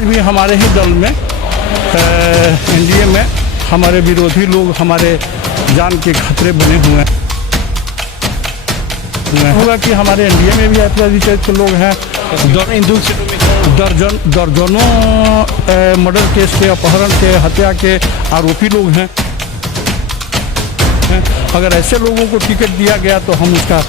आज भी हमारे ही दल में एनडीए में हमारे विरोधी लोग हमारे जान के खतरे बने हुए होगा कि हमारे एनडीए में भी अपराधी चरित्र के लोग हैं। दर्जनों मर्डर केस के, अपहरण के, हत्या के आरोपी लोग हैं। अगर ऐसे लोगों को टिकट दिया गया तो हम उसका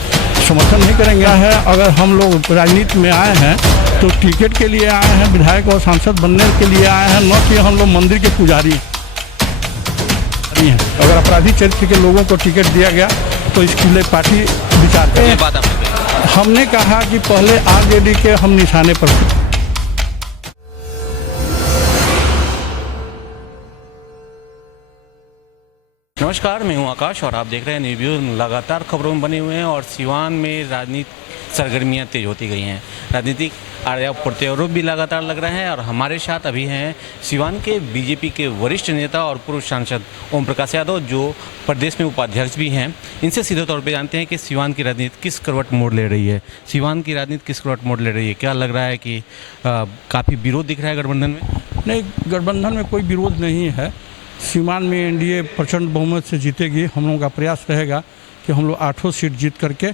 समर्थन नहीं करेंगे। है अगर हम लोग राजनीति में आए हैं तो टिकट के लिए आए हैं, विधायक और सांसद बनने के लिए आए हैं, न कि हम लोग मंदिर के पुजारी हैं। अगर अपराधी चरित्र के लोगों को टिकट दिया गया तो इसके लिए पार्टी विचार करें। हमने कहा कि पहले आरजेडी के हम निशाने पर थे। नमस्कार, मैं हूं आकाश और आप देख रहे हैं न्यू व्यू। लगातार खबरों में बने हुए हैं और सिवान में राजनीतिक सरगर्मियां तेज होती गई हैं। राजनीतिक प्रत्यारोप भी लगातार लग रहे हैं और हमारे साथ अभी हैं सिवान के बीजेपी के वरिष्ठ नेता और पूर्व सांसद ओम प्रकाश यादव, जो प्रदेश में उपाध्यक्ष भी हैं। इनसे सीधे तौर पे जानते हैं कि सिवान की राजनीति किस करवट मोड़ ले रही है। सिवान की राजनीति किस करवट मोड़ ले रही है? क्या लग रहा है कि काफ़ी विरोध दिख रहा है गठबंधन में? नहीं, गठबंधन में कोई विरोध नहीं है। सिवान में एनडीए प्रचंड बहुमत से जीतेगी। हम लोगों का प्रयास रहेगा कि हम लोग 8 सीट जीत करके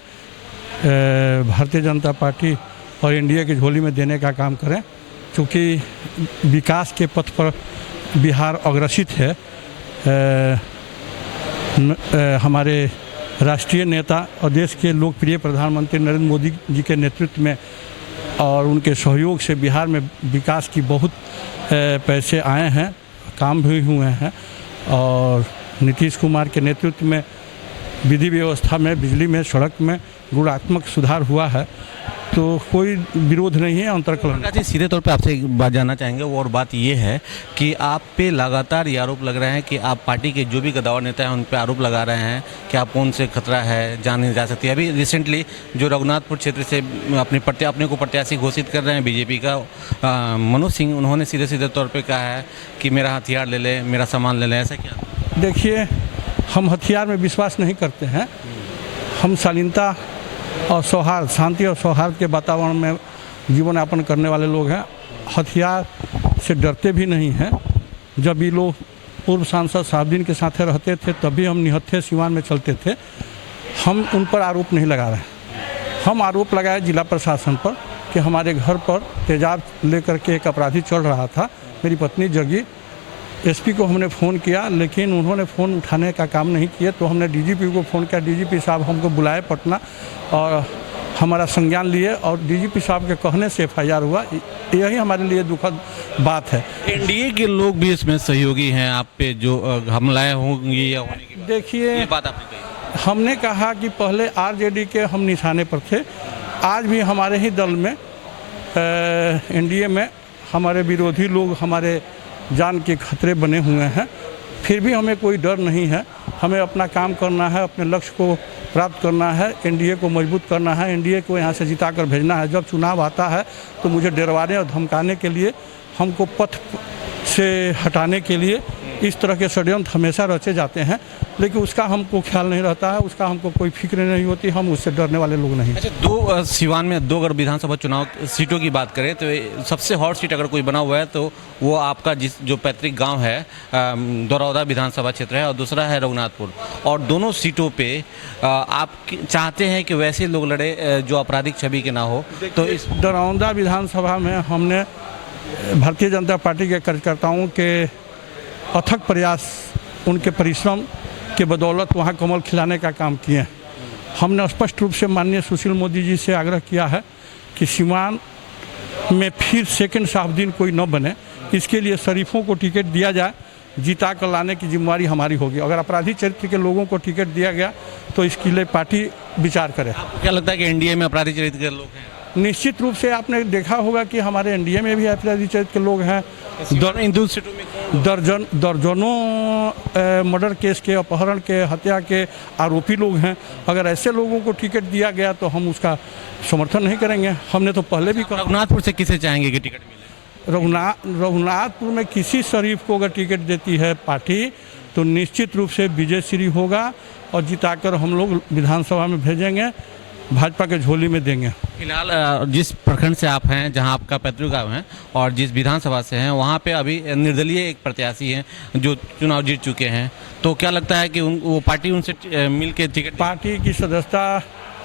भारतीय जनता पार्टी और एनडीए की झोली में देने का काम करें, क्योंकि विकास के पथ पर बिहार अग्रसित है। हमारे राष्ट्रीय नेता और देश के लोकप्रिय प्रधानमंत्री नरेंद्र मोदी जी के नेतृत्व में और उनके सहयोग से बिहार में विकास की बहुत पैसे आए हैं, काम भी हुए हैं। और नीतीश कुमार के नेतृत्व में विधि व्यवस्था में, बिजली में, सड़क में गुणात्मक सुधार हुआ है। तो कोई विरोध नहीं है, अंतर्कलन। सीधे तौर पे आपसे एक बात जानना चाहेंगे, और बात ये है कि आप पे लगातार ये आरोप लग रहे हैं कि आप पार्टी के जो भी गद्दावर नेता हैं उन पे आरोप लगा रहे हैं कि आप कौन से खतरा है, जान नहीं जा सकती। अभी रिसेंटली जो रघुनाथपुर क्षेत्र से अपने को प्रत्याशी घोषित कर रहे हैं बीजेपी का मनोज सिंह, उन्होंने सीधे सीधे तौर पर कहा है कि मेरा हथियार ले लें, मेरा सामान ले लें। ऐसा क्या? देखिए, हम हथियार में विश्वास नहीं करते हैं। हम शालीनता और सौहार्द, शांति और सौहार्द के वातावरण में जीवन यापन करने वाले लोग हैं। हथियार से डरते भी नहीं हैं। जब ये लोग पूर्व सांसद साहबदीन के साथ रहते थे तभी हम निहत्थे सिवान में चलते थे। हम उन पर आरोप नहीं लगा रहे हैं। हम आरोप लगाए जिला प्रशासन पर कि हमारे घर पर तेजाब लेकर के एक अपराधी चढ़ रहा था। मेरी पत्नी जगी। एसपी को हमने फ़ोन किया, लेकिन उन्होंने फ़ोन उठाने का काम नहीं किया। तो हमने डीजीपी को फ़ोन किया। डीजीपी साहब हमको बुलाए पटना और हमारा संज्ञान लिए और डीजीपी साहब के कहने से एफआईआर हुआ। यही हमारे लिए दुखद बात है। एनडीए के लोग भी इसमें सहयोगी हैं आप पे, जो हमलाएं होंगी या होने की? देखिए, ये बात आपने कही। हमने कहा कि पहले आरजेडी के हम निशाने पर थे। आज भी हमारे ही दल में एनडीए में हमारे विरोधी लोग हमारे जान के खतरे बने हुए हैं। फिर भी हमें कोई डर नहीं है। हमें अपना काम करना है, अपने लक्ष्य को प्राप्त करना है, एनडीए को मजबूत करना है, एनडीए को यहाँ से जिता कर भेजना है। जब चुनाव आता है तो मुझे डरवाने और धमकाने के लिए, हमको पथ से हटाने के लिए इस तरह के षड्यंत्र हमेशा रचे जाते हैं, लेकिन उसका हमको ख्याल नहीं रहता है, उसका हमको कोई फिक्र नहीं होती। हम उससे डरने वाले लोग नहीं। अच्छा, सिवान में 2 अगर विधानसभा चुनाव सीटों की बात करें तो सबसे हॉट सीट अगर कोई बना हुआ है तो वो आपका जो पैतृक गांव है दरौदा विधानसभा क्षेत्र है, और दूसरा है रघुनाथपुर। और दोनों सीटों पे आप चाहते हैं कि वैसे लोग लड़े जो आपराधिक छवि के ना हो। तो इस दरौदा विधानसभा में हमने भारतीय जनता पार्टी के कार्यकर्ताओं के अथक प्रयास, उनके परिश्रम के बदौलत वहाँ कमल खिलाने का काम किए हैं। हमने स्पष्ट रूप से माननीय सुशील मोदी जी से आग्रह किया है कि सिवान में फिर सेकंड साहबदीन कोई न बने। इसके लिए शरीफों को टिकट दिया जाए, जीता कर लाने की जिम्मेवारी हमारी होगी। अगर अपराधी चरित्र के लोगों को टिकट दिया गया तो इसके लिए पार्टी विचार करे। आपको क्या लगता है कि एनडीए में अपराधी चरित्र के लोग हैं? निश्चित रूप से आपने देखा होगा कि हमारे एनडीए में भी अपराधी चरित्र के लोग हैं। दर्जनों मर्डर केस के, अपहरण के, हत्या के आरोपी लोग हैं। अगर ऐसे लोगों को टिकट दिया गया तो हम उसका समर्थन नहीं करेंगे। हमने तो पहले भी कहा। रघुनाथपुर से किसे चाहेंगे कि टिकट मिले? रघुनाथपुर में किसी शरीफ को अगर टिकट देती है पार्टी तो निश्चित रूप से विजय श्री होगा और जिताकर हम लोग विधानसभा में भेजेंगे। भाजपा के झोली में देंगे। फिलहाल जिस प्रखंड से आप हैं, जहां आपका पैतृक गांव है, और जिस विधानसभा से हैं, वहां पे अभी निर्दलीय एक प्रत्याशी हैं जो चुनाव जीत चुके हैं, तो क्या लगता है कि वो पार्टी उनसे मिल के टिकट पार्टी की सदस्यता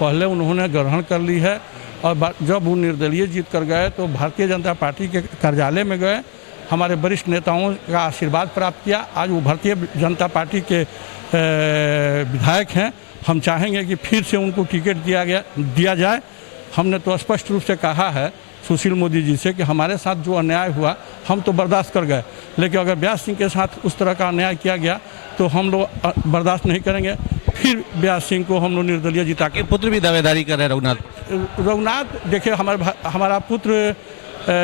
पहले उन्होंने ग्रहण कर ली है और जब वो निर्दलीय जीत कर गए तो भारतीय जनता पार्टी के कार्यालय में गए, हमारे वरिष्ठ नेताओं का आशीर्वाद प्राप्त किया। आज वो भारतीय जनता पार्टी के विधायक हैं। हम चाहेंगे कि फिर से उनको टिकट दिया जाए। हमने तो स्पष्ट रूप से कहा है सुशील मोदी जी से कि हमारे साथ जो अन्याय हुआ हम तो बर्दाश्त कर गए, लेकिन अगर व्यास सिंह के साथ उस तरह का अन्याय किया गया तो हम लोग बर्दाश्त नहीं करेंगे। फिर व्यास सिंह को हम लोग निर्दलीय जिता के पुत्र भी दावेदारी कर रहे हैं रघुनाथ देखिए, हमारा पुत्र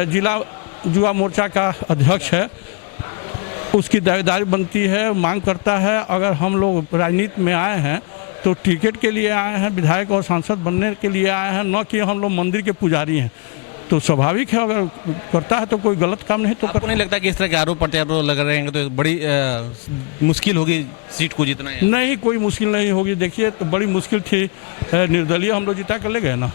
जिला युवा मोर्चा का अध्यक्ष है, उसकी दावेदारी बनती है, मांग करता है। अगर हम लोग राजनीति में आए हैं तो टिकट के लिए आए हैं, विधायक और सांसद बनने के लिए आए हैं, न कि हम लोग मंदिर के पुजारी हैं। तो स्वाभाविक है, अगर करता है तो कोई गलत काम नहीं। तो आपको नहीं लगता कि इस तरह के आरोप प्रत्यारोप लग रहे हैं तो बड़ी मुश्किल होगी सीट को जीतना है? नहीं, कोई मुश्किल नहीं होगी। देखिए, तो बड़ी मुश्किल थी, निर्दलीय हम लोग जिता कर ले गए ना,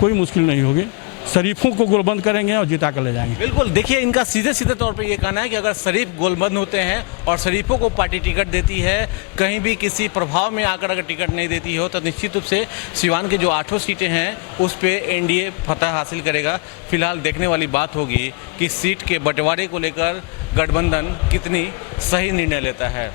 कोई मुश्किल नहीं होगी। शरीफों को गोलबंद करेंगे और जिता कर ले जाएंगे। बिल्कुल, देखिए इनका सीधे सीधे तौर पे ये कहना है कि अगर शरीफ गोलबंद होते हैं और शरीफों को पार्टी टिकट देती है, कहीं भी किसी प्रभाव में आकर अगर टिकट नहीं देती हो, तो निश्चित रूप से सिवान के जो 8 सीटें हैं उस पे एनडीए फतह हासिल करेगा। फिलहाल देखने वाली बात होगी कि सीट के बंटवारे को लेकर गठबंधन कितनी सही निर्णय लेता है।